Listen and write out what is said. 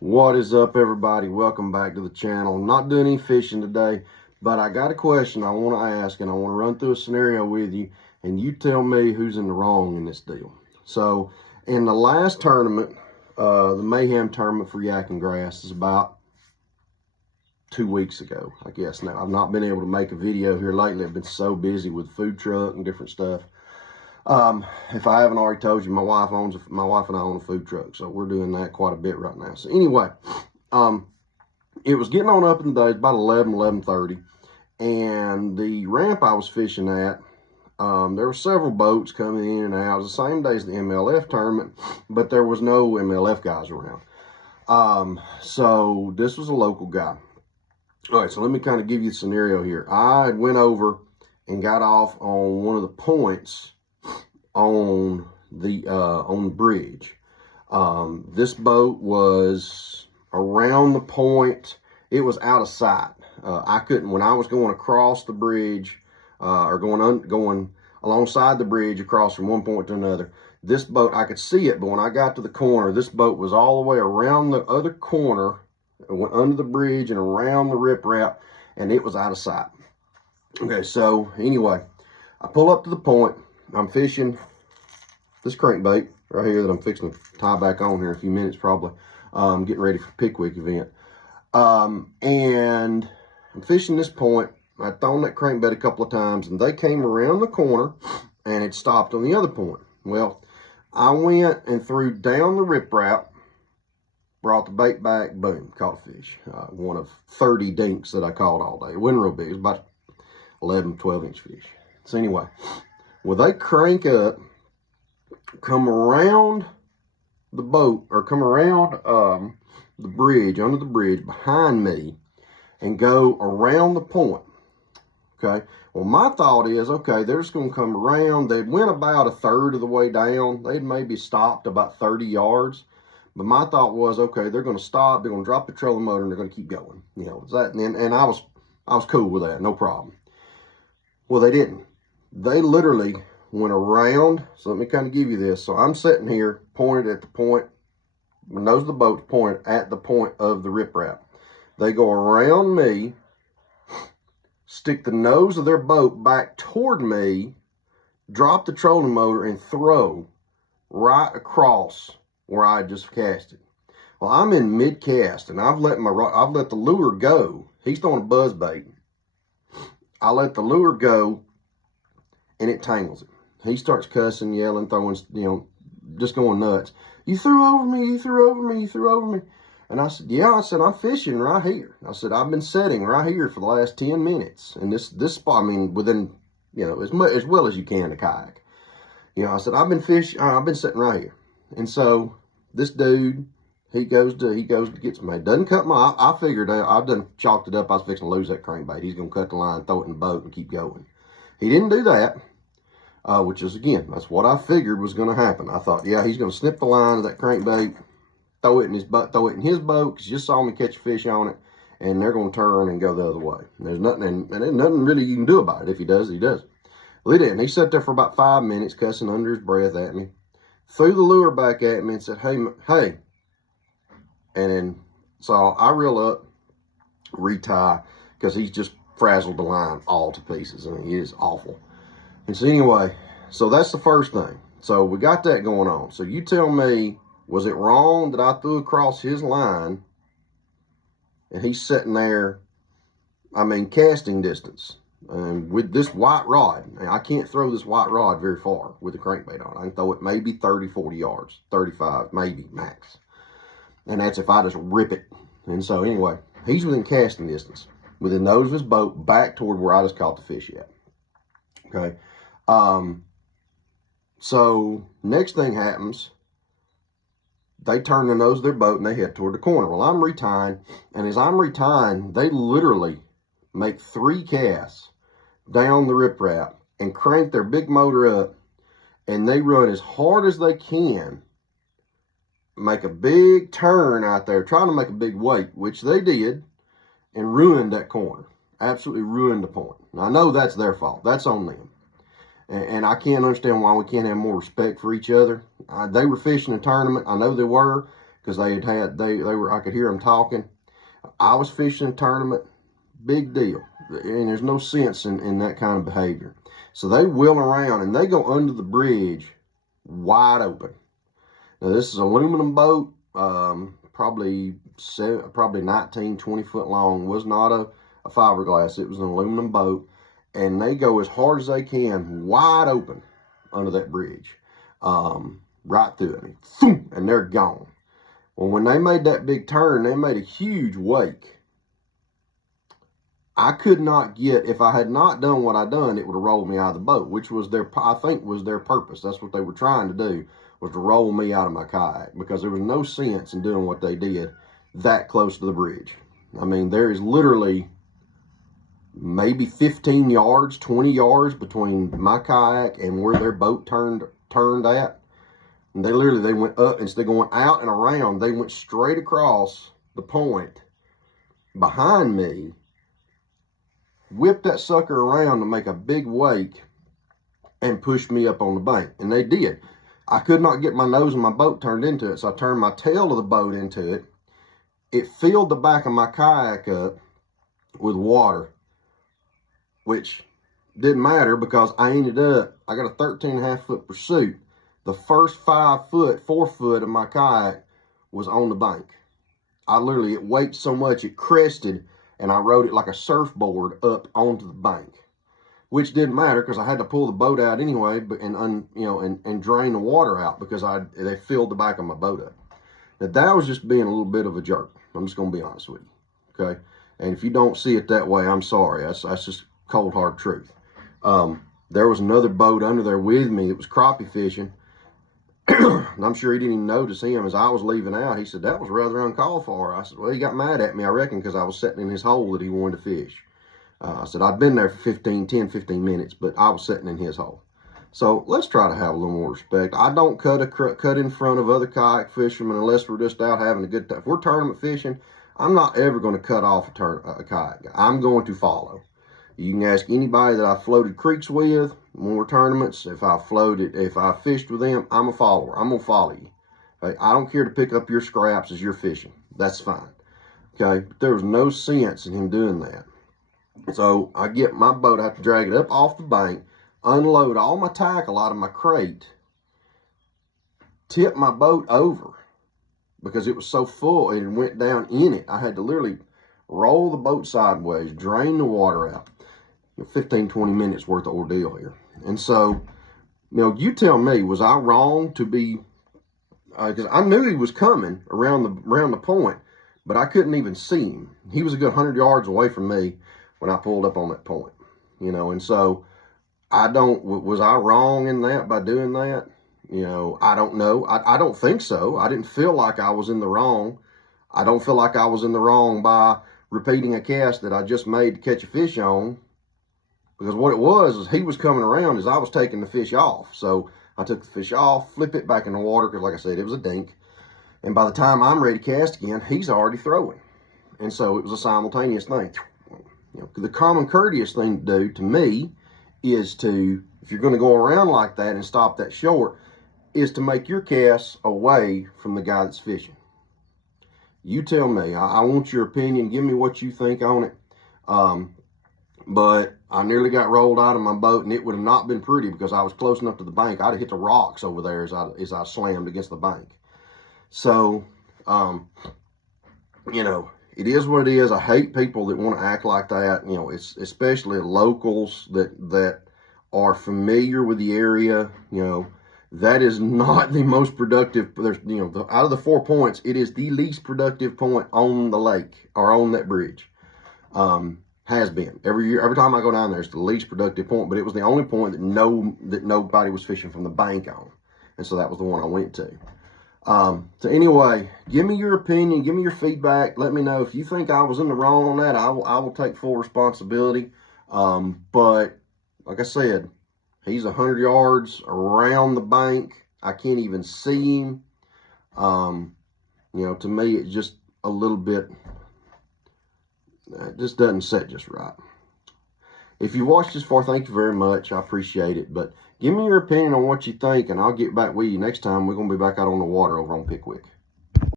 What is up, everybody? Welcome back to the channel. I'm not doing any fishing today, but I got a question I want to ask, and I want to run through a scenario with you, and you tell me who's in the wrong in this deal. So, in the last tournament, the Mayhem tournament for Yak and Grass is about 2 weeks ago, I guess now. I've not been able to make a video here lately. I've been so busy with food truck and different stuff. If I haven't already told you, my wife and I own a food truck, so we're doing that quite a bit right now. So anyway, it was getting on up in the day, about 11:30, and the ramp I was fishing at, there were several boats coming in and out. It was the same day as the MLF tournament, but there was no MLF guys around. So this was a local guy. All right, so let me kind of give you the scenario here. I went over and got off on one of the points on the bridge. This boat was around the point. It was out of sight. I couldn't, when I was going across the bridge, or going alongside the bridge across from one point to another, this boat, I could see it, but when I got to the corner, this boat was all the way around the other corner. It went under the bridge and around the riprap, and it was out of sight. Okay, so anyway, I pull up to the point. I'm fishing this crankbait right here that I'm fixing to tie back on here in a few minutes, probably. Getting ready for Pickwick event. And I'm fishing this point. I'd thrown that crankbait a couple of times, and they came around the corner, and it stopped on the other point. Well, I went and threw down the riprap, brought the bait back, boom, caught a fish. One of 30 dinks that I caught all day. It wasn't real big. It was about 11, 12-inch fish. So anyway, well, they crank up, come around the boat, or come around the bridge, under the bridge behind me, and go around the point. Okay, well, my thought is, okay, they're just going to come around. They went about a third of the way down. They'd maybe stopped about 30 yards. But my thought was, okay, they're going to stop. They're going to drop the trolling motor, and they're going to keep going. You know, that, and I was cool with that, no problem. Well, they didn't. They literally went around. So let me kind of give you this. So I'm sitting here, pointed at the point, the nose of the boat pointed at the point of the riprap. They go around me, stick the nose of their boat back toward me, drop the trolling motor, and throw right across where I just casted. Well, I'm in mid cast, and I've let the lure go. He's throwing a buzz bait. I let the lure go, and it tangles it. He starts cussing, yelling, throwing, just going nuts. You threw over me, you threw over me, you threw over me. And I said, yeah, I said, I'm fishing right here. I said, I've been setting right here for the last 10 minutes. And this spot, I mean, within, as well as you can a kayak. I said, I've been sitting right here. And so this dude, he goes to get some, doesn't cut I figured I've done chalked it up. I was fixing to lose that crankbait. He's going to cut the line, throw it in the boat, and keep going. He didn't do that. Which is, again, that's what I figured was going to happen. I thought, yeah, he's going to snip the line of that crankbait, throw it in his boat, because you just saw me catch a fish on it, and they're going to turn and go the other way. And there's nothing, and there's nothing really you can do about it. If he does, he does. Well, he didn't. He sat there for about 5 minutes, cussing under his breath at me, threw the lure back at me, and said, hey. And then, so I reel up, retie, because he's just frazzled the line all to pieces. I mean, he is awful. And so anyway, so that's the first thing. So we got that going on. So you tell me, was it wrong that I threw across his line and he's sitting there, casting distance, and with this white rod? I can't throw this white rod very far with a crankbait on. I can throw it maybe 30, 40 yards, 35, maybe max. And that's if I just rip it. And so anyway, he's within casting distance, with the nose of his boat back toward where I just caught the fish at. Okay. So next thing happens, they turn the nose of their boat and they head toward the corner. Well, I'm retying, and as I'm retying, they literally make 3 casts down the riprap and crank their big motor up, and they run as hard as they can, make a big turn out there, trying to make a big weight, which they did, and ruined that corner. Absolutely ruined the point. Now, I know that's their fault. That's on them. And I can't understand why we can't have more respect for each other. They were fishing a tournament. I know they were, because they were, I could hear them talking. I was fishing a tournament, big deal. And there's no sense in that kind of behavior. So they wheel around and they go under the bridge wide open. Now this is an aluminum boat, probably 19, 20 foot long. Was not a fiberglass. It was an aluminum boat. And they go as hard as they can, wide open under that bridge, right through it, and they're gone. Well, when they made that big turn, they made a huge wake. I could not get, if I had not done what I done, it would have rolled me out of the boat, which was I think was their purpose. That's what they were trying to do, was to roll me out of my kayak, because there was no sense in doing what they did that close to the bridge. I mean, there is literally maybe 15 yards, 20 yards between my kayak and where their boat turned at. And they went up, instead of going out and around, they went straight across the point behind me, whipped that sucker around to make a big wake, and pushed me up on the bank. And they did. I could not get my nose of my boat turned into it, so I turned my tail of the boat into it. It filled the back of my kayak up with water, which didn't matter because I got a 13.5 foot pursuit. The first 4 foot of my kayak was on the bank. It waked so much, it crested, and I rode it like a surfboard up onto the bank, which didn't matter because I had to pull the boat out anyway, and drain the water out because they filled the back of my boat up. Now that was just being a little bit of a jerk. I'm just gonna be honest with you, okay? And if you don't see it that way, I'm sorry. That's just cold hard truth. There was another boat under there with me that was crappie fishing. And I'm sure he didn't even notice him. As I was leaving out, he said, "That was rather uncalled for." I said, "Well, he got mad at me, I reckon, because I was sitting in his hole that he wanted to fish." I said, "I'd been there for 10, 15 minutes, but I was sitting in his hole." So let's try to have a little more respect. I don't cut in front of other kayak fishermen unless we're just out having a good time. If we're tournament fishing, I'm not ever going to cut off a kayak. I'm going to follow. You can ask anybody that I floated creeks with, when we're tournaments, if I fished with them, I'm a follower. I'm going to follow you. Okay? I don't care to pick up your scraps as you're fishing. That's fine. Okay? But there was no sense in him doing that. So I get my boat, I have to drag it up off the bank, unload all my tackle out of my crate, tip my boat over because it was so full and it went down in it. I had to literally roll the boat sideways, drain the water out. 15, 20 minutes worth of ordeal here. And so, you tell me, was I wrong to be, because I knew he was coming around the point, but I couldn't even see him. He was a good 100 yards away from me when I pulled up on that point, and so was I wrong in that by doing that? I don't know. I don't think so. I didn't feel like I was in the wrong. I don't feel like I was in the wrong by repeating a cast that I just made to catch a fish on. Because what it was is he was coming around as I was taking the fish off. So I took the fish off, flip it back in the water, because like I said, it was a dink. And by the time I'm ready to cast again, he's already throwing. And so it was a simultaneous thing. The common courteous thing to do to me is to, if you're going to go around like that and stop that short, is to make your cast away from the guy that's fishing. You tell me. I want your opinion. Give me what you think on it. But I nearly got rolled out of my boat, and it would have not been pretty because I was close enough to the bank. I'd have hit the rocks over there as I slammed against the bank. So, it is what it is. I hate people that want to act like that. It's especially locals that are familiar with the area. That is not the most productive. Out of the 4 points, it is the least productive point on the lake or on that bridge. Has been every time I go down there, it's the least productive point, but it was the only point that nobody was fishing from the bank on, and so that was the one I went to. So anyway, give me your opinion, give me your feedback. Let me know if you think I was in the wrong on that. I will take full responsibility. But like I said, he's 100 yards around the bank. I can't even see him. To me, it's just a little bit. It just doesn't set just right. If you watched this far, thank you very much. I appreciate it. But give me your opinion on what you think, and I'll get back with you next time. We're going to be back out on the water over on Pickwick.